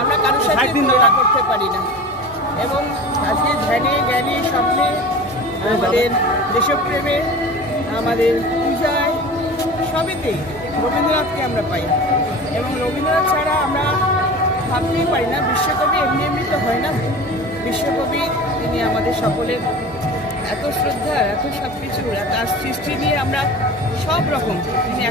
আমরা কারোর সাথে তুলনা করতে পারি না। এবং আজকে ধ্যানে জ্ঞানে স্বপ্নে আমাদের দেশপ্রেমে আমাদের পূজায় সবেতেই রবীন্দ্রনাথকে আমরা পাই। এবং রবীন্দ্রনাথ ছাড়া আমরা ভাবতেই পারি না বিশ্বকবি এমনি এমনি তো হয় না। বিশ্বকবি তিনি আমাদের সকলের এত শ্রদ্ধা এত সব কিছু তার সৃষ্টি নিয়ে আমরা সব রকম তিনি